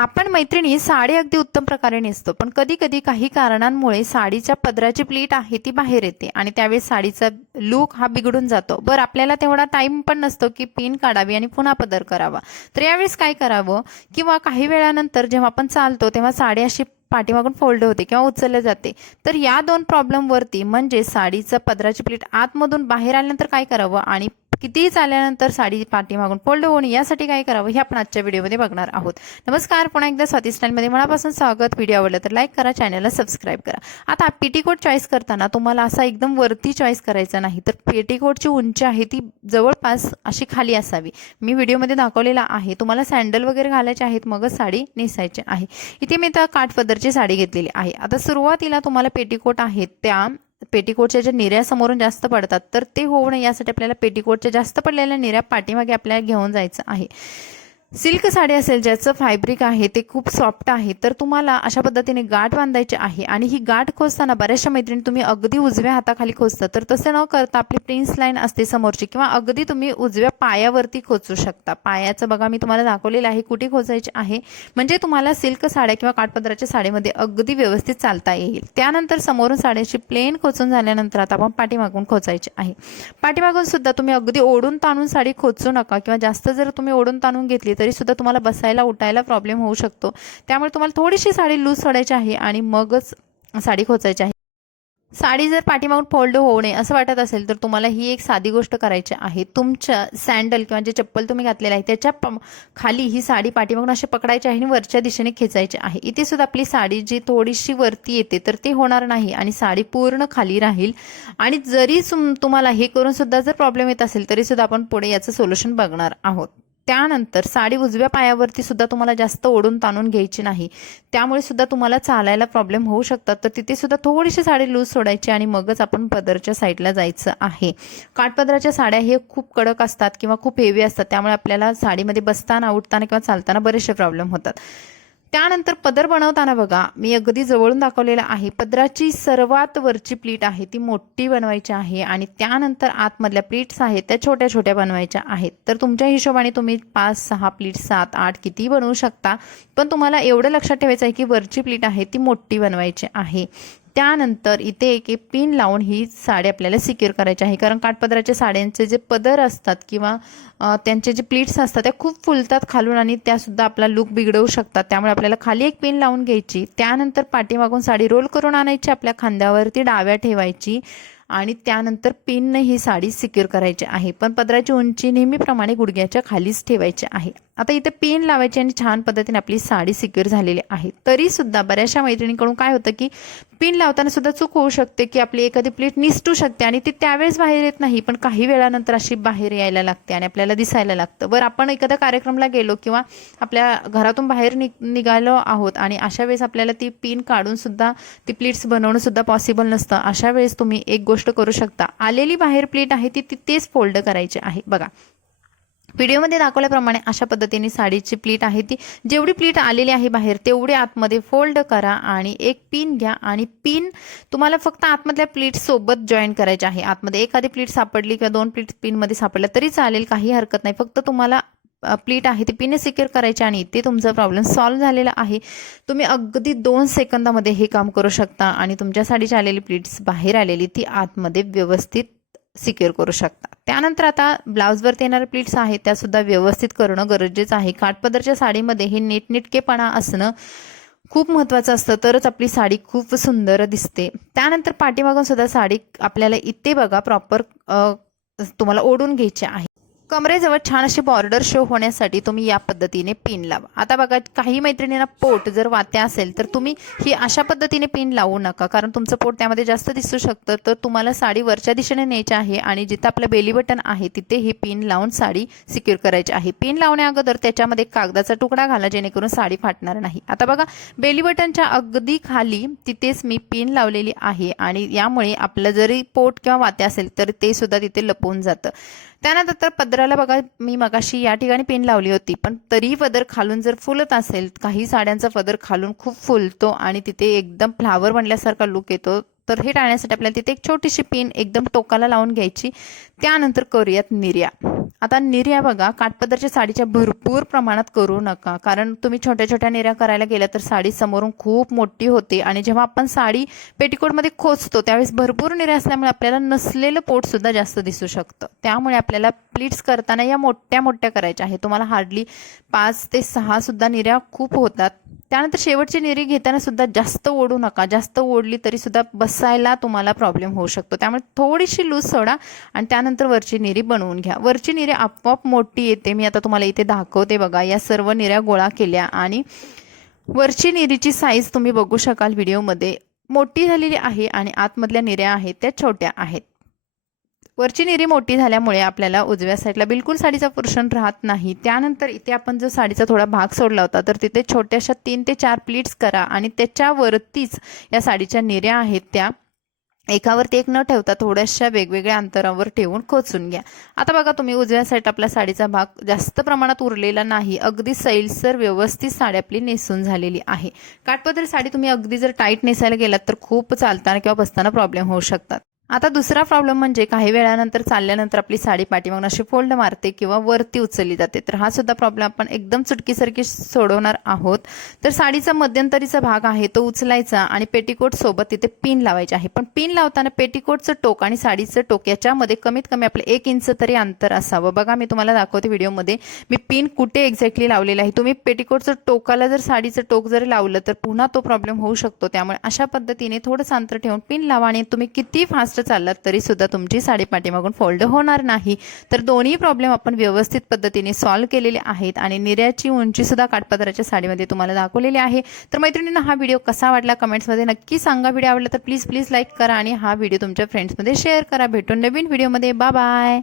आपण मैत्रिणी साडी अगदी उत्तम प्रकारे नेसतो, पण कधी कधी काही कारणांमुळे साडीच्या पदराची प्लीट आहे ती बाहेर येते आणि त्यावेळेस साडीचा लुक हा बिघडून जातो. बरं, आपल्याला तेवढा टाइम पण नसतो की पिन काढावी आणि पुन्हा पदर करावा. तर यावेळेस काय करावं, किंवा काही वेळानंतर जेव्हा आपण चालतो तेव्हा साडी अशी पाठीमागून फोल्ड होते किंवा उचलले जाते. तर या दोन प्रॉब्लेमवरती म्हणजे साडीचा पदराची प्लीट आतमधून बाहेर आल्यानंतर काय करावं आणि कितीही चालल्यानंतर साडी पाठीमागून फोल्ड होऊन यासाठी काय करावं हे आपण आजच्या व्हिडिओमध्ये बघणार आहोत. नमस्कार, पुन्हा एकदा स्वाती स्टाईलमध्ये मनापासून स्वागत. व्हिडिओ आवडला तर लाईक करा, चॅनलला सबस्क्राईब करा. आता पेटीकोट चॉईस करताना तुम्हाला असा एकदम वरती चॉईस करायचा नाही, तर पेटीकोटची उंची आहे ती जवळपास अशी खाली असावी. मी व्हिडिओमध्ये दाखवलेला आहे. तुम्हाला सँडल वगैरे घालायचे आहेत, मगच साडी नेसायची आहे. इथे मी आता काठपदरची साडी घेतलेली आहे. आता सुरुवातीला तुम्हाला पेटीकोट आहेत त्या पेटीकोटच्या ज्या निऱ्या समोरून जास्त पडतात, तर ते होऊ नये यासाठी आपल्याला पेटीकोटच्या जास्त पडलेल्या निऱ्या पाठीमागे आपल्याला घेऊन जायचं आहे. सिल्क साडी असेल ज्याचं फॅब्रिक आहे ते खूप सॉफ्ट आहे, तर तुम्हाला अशा पद्धतीने गाठ बांधायची आहे. आणि ही गाठ खोचताना बऱ्याचशा मैत्रिणी तुम्ही अगदी उजव्या हाताखाली खोचता, तर तसे न करता आपली प्रिन्स लाईन असते समोरची, किंवा अगदी तुम्ही उजव्या पायावरती खोचू शकता. पायाचं बघा मी तुम्हाला दाखवलेलं आहे कुठे खोचायचे आहे, म्हणजे तुम्हाला सिल्क साड्या किंवा काठपदराच्या साडीमध्ये अगदी व्यवस्थित चालता येईल. त्यानंतर समोरून साडीची प्लेन खोचून झाल्यानंतर आता आपण पाठीमागून खोचायची आहे. पाठीमागून सुद्धा तुम्ही अगदी ओढून ताणून साडी खोचू नका, किंवा जास्त जर तुम्ही ओढून ताणून घेतली तरी सुद्धा तुम्हाला बसायला उठायला प्रॉब्लेम होऊ शकतो. त्यामुळे तुम्हाला थोडीशी साडी लूज सोडायची आहे आणि मगच साडी खोचायची आहे. साडी जर पाठीमागून फोल्ड होऊ नये असं वाटत असेल तर तुम्हाला ही एक साधी गोष्ट करायची आहे. तुमच्या सँडल किंवा जे चप्पल तुम्ही घातलेलं आहे त्याच्या खाली ही साडी पाठीमागून अशी पकडायची आहे आणि वरच्या दिशेने खेचायची आहे. इथे सुद्धा आपली साडी जी थोडीशी वरती येते तर ते होणार नाही आणि साडी पूर्ण खाली राहील. आणि जरी तुम्हाला हे करून सुद्धा जर प्रॉब्लेम येत असेल तरी सुद्धा आपण पुढे याचं सोल्युशन बघणार आहोत. त्यानंतर साडी उजव्या पायावरती सुद्धा तुम्हाला जास्त ओढून ताणून घ्यायची नाही, त्यामुळे सुद्धा तुम्हाला चालायला प्रॉब्लेम होऊ शकतात. तर तिथे सुद्धा थोडीशी साडी लूज सोडायची आणि मगच आपण पदरच्या साईडला जायचं आहे. काठपदराच्या साड्या हे खूप कडक असतात किंवा खूप हेवी असतात, त्यामुळे आपल्याला साडीमध्ये बसताना उठताना किंवा चालताना बरेचसे प्रॉब्लेम होतात. त्यानंतर पदर बनवताना बघा मी अगदी जवळून दाखवलेला आहे. पदराची सर्वात वरची प्लीट आहे ती मोठी बनवायची आहे आणि त्यानंतर आतमधल्या प्लीट्स आहेत त्या छोट्या छोट्या बनवायच्या आहेत. तर तुमच्या हिशोबाने तुम्ही 5-6 प्लीट 7-8 किती बनवू शकता, पण तुम्हाला एवढं लक्षात ठेवायचं आहे की वरची प्लीट आहे ती मोठी बनवायची आहे. त्यानंतर इथे एक पिन लावून ही साडी आपल्याला सिक्युअर करायची आहे, कारण काठपदराच्या साड्यांचे जे पदर असतात किंवा त्यांचे जे प्लीट्स असतात त्या खूप फुलतात खालून आणि त्यासुद्धा आपला लुक बिघडवू शकतात. त्यामुळे आपल्याला खाली एक पिन लावून घ्यायची. त्यानंतर पाठीमागून साडी रोल करून आणायची, आपल्या खांद्यावरती डाव्या ठेवायची आणि त्यानंतर पिनने ही साडी सिक्युअर करायची आहे. पण पदराची उंची नेहमीप्रमाणे गुडघ्याच्या खालीच ठेवायची आहे. आता इथे पिन लावायची आणि छान पद्धतीने आपली साडी सिक्युअर झालेली आहे. तरी सुद्धा बऱ्याचशा मैत्रिणींकडून काय होतं की पिन लावताना सुद्धा चूक होऊ शकते की आपली एखादी प्लेट निसटू शकते आणि ती त्यावेळेस बाहेर येत नाही, पण काही वेळानंतर अशी बाहेर यायला लागते आणि आपल्याला दिसायला लागतं. बरं, आपण एखाद्या कार्यक्रमला गेलो किंवा आपल्या घरातून बाहेर निघालो आहोत आणि अशा वेळेस आपल्याला ती पिन काढून सुद्धा ती प्लेट्स बनवणं सुद्धा पॉसिबल नसतं. अशा वेळेस तुम्ही एक गोष्ट करू शकता, आलेली बाहेर प्लेट आहे ती तिथेच फोल्ड करायची आहे. बघा व्हिडिओमध्ये दाखवल्याप्रमाणे अशा पद्धतीने साडीची प्लीट आहे ती जेवढी प्लीट आलेली आहे बाहेर तेवढे आतमध्ये फोल्ड करा आणि एक पिन घ्या आणि पिन तुम्हाला फक्त आतमधल्या प्लीट सोबत जॉईन करायचे आहे. आतमध्ये एखादी प्लीट सापडली किंवा 2 प्लीट पिनमध्ये सापडल्या तरी चालेल, काही हरकत नाही. फक्त तुम्हाला प्लीट आहे ती पिनने सिक्युअर करायची आणि इथे तुमचा प्रॉब्लेम सॉल्व्ह झालेला आहे. तुम्ही अगदी 2 सेकंदामध्ये हे काम करू शकता आणि तुमच्या साडीची आलेली प्लीट्स बाहेर आलेली ती आतमध्ये व्यवस्थित सिक्युअर करू शकता. त्यानंतर आता ब्लाउजवरती येणारे प्लीट्स आहेत त्या सुद्धा व्यवस्थित करणं गरजेचं आहे. काठपदरच्या साडीमध्ये हे नीटनेटकेपणा असणं खूप महत्त्वाचं असतं, तरच आपली साडी खूप सुंदर दिसते. त्यानंतर पाठीमागून सुद्धा साडी आपल्याला इथे बघा प्रॉपर तुम्हाला ओढून घ्यायची आहे. कमरेजवळ छान अशी बॉर्डर शो होण्यासाठी तुम्ही या पद्धतीने पिन लावा. आता बघा काही मैत्रिणींना पोट जर वात्या असेल तर तुम्ही ही अशा पद्धतीने पिन लावू नका, कारण तुमचं पोट त्यामध्ये जास्त दिसू शकतं. तर तुम्हाला साडी वरच्या दिशेने न्यायची आहे आणि जिथं आपलं बेली बटन आहे तिथे ही पिन लावून साडी सिक्युअर करायची आहे. पिन लावण्या अगोदर त्याच्यामध्ये कागदाचा तुकडा घाला जेणेकरून साडी फाटणार नाही. आता बघा बेली बटनच्या अगदी खाली तिथेच मी पिन लावलेली आहे आणि यामुळे आपलं जरी पोट किंवा वात्या असेल तर ते सुद्धा तिथे लपवून जातं. त्यानंतर पदराला बघा मी मगाशी या ठिकाणी पिन लावली होती, पण तरी पदर खालून जर फुलत असेल, काही साड्यांचा पदर खालून खूप फुलतो आणि तिथे एकदम फ्लावर बनल्यासारखा लुक येतो, तर हे टाळण्यासाठी आपल्याला तिथे एक छोटीशी पिन एकदम टोकाला लावून घ्यायची. त्यानंतर करूयात निर्या. आता निर्या बघा, काठपदरच्या साडीच्या भरपूर प्रमाणात करू नका, कारण तुम्ही छोट्या छोट्या निर्या करायला गेल्या तर साडी समोरून खूप मोठी होते आणि जेव्हा आपण साडी पेटीकोटमध्ये खोचतो त्यावेळेस भरपूर निर्या असल्यामुळे आपल्याला नसलेलं पोटसुद्धा जास्त दिसू शकतं. त्यामुळे आपल्याला प्लीट्स करताना या मोठ्या मोठ्या करायच्या आहे. तुम्हाला हार्डली 5 ते 6 सुद्धा निर्या खूप होतात. त्यानंतर शेवटची निरी घेताना सुद्धा जास्त ओढू नका. जास्त ओढली तरी सुद्धा बसायला तुम्हाला प्रॉब्लेम होऊ शकतो. त्यामुळे थोडीशी लूज सोडा आणि त्यानंतर वरची निरी बनवून घ्या. वरची निरी आपोआप मोठी येते. मी आता तुम्हाला इथे दाखवते बघा. या सर्व निऱ्या गोळा केल्या आणि वरची निरीची साईज तुम्ही बघू शकाल व्हिडिओमध्ये, मोठी झालेली आहे आणि आतमधल्या निऱ्या आहेत त्या छोट्या आहेत. वरची निरी मोठी झाल्यामुळे आपल्याला उजव्या साईडला बिलकुल साडीचा पोर्शन राहत नाही. त्यानंतर इथे आपण जो साडीचा थोडा भाग सोडला होता तर तिथे छोट्याशा 3 ते 4 प्लीट्स करा आणि त्याच्यावरतीच या साडीच्या निऱ्या आहेत त्या एकावरती एक न ठेवता थोड्याशा वेगवेगळ्या अंतरावर ठेवून खोचून घ्या. आता बघा तुम्ही उजव्या साईड आपला साडीचा भाग जास्त प्रमाणात उरलेला नाही. अगदी सैलसर व्यवस्थित साडी आपली नेसून झालेली आहे. काठपदर साडी तुम्ही अगदी जर टाईट नेसायला गेलात तर खूप चालताना किंवा बसताना प्रॉब्लेम होऊ शकतात. आता दुसरा प्रॉब्लेम म्हणजे काही वेळानंतर चालल्यानंतर आपली साडी पाठीमागून अशी फोल्ड मारते किंवा वरती उचलली जाते. तर हा सुद्धा प्रॉब्लेम आपण एकदम चुटकीसारखी सोडवणार आहोत. तर साडीचा मध्यंतरीचा भाग आहे तो उचलायचा आणि पेटीकोट सोबत तिथे पिन लावायचे आहे. पण पिन लावताना पेटीकोटचं टोक आणि साडीचं टोक याच्यामध्ये कमीत कमी आपलं 1 इंच तरी अंतर असावं. बघा मी तुम्हाला दाखवते व्हिडिओमध्ये मी पिन कुठे एक्झॅक्टली लावलेलं आहे. तुम्ही पेटीकोटचं टोकाला जर साडीचं टोक जर लावलं तर पुन्हा तो प्रॉब्लेम होऊ शकतो. त्यामुळे अशा पद्धतीने थोडंसं अंतर ठेवून पिन लावा आणि तुम्ही किती फास्ट चाललात तरी सुद्धा तुमची साडी पाठीमागून फोल्ड होणार नाही. तर दोन्ही प्रॉब्लेम आपण व्यवस्थित पद्धतीने सॉल्व्ह केलेले आहेत आणि निर्याची उंची सुद्धा काठपदराच्या साडीमध्ये तुम्हाला दाखवलेली आहे. तर मैत्रिणींना हा व्हिडिओ कसा वाटला कमेंट्समध्ये नक्की सांगा. व्हिडिओ आवडला तर प्लीज लाईक करा आणि हा व्हिडिओ तुमच्या फ्रेंड्समध्ये शेअर करा. भेटून नवीन व्हिडिओमध्ये. Bye bye.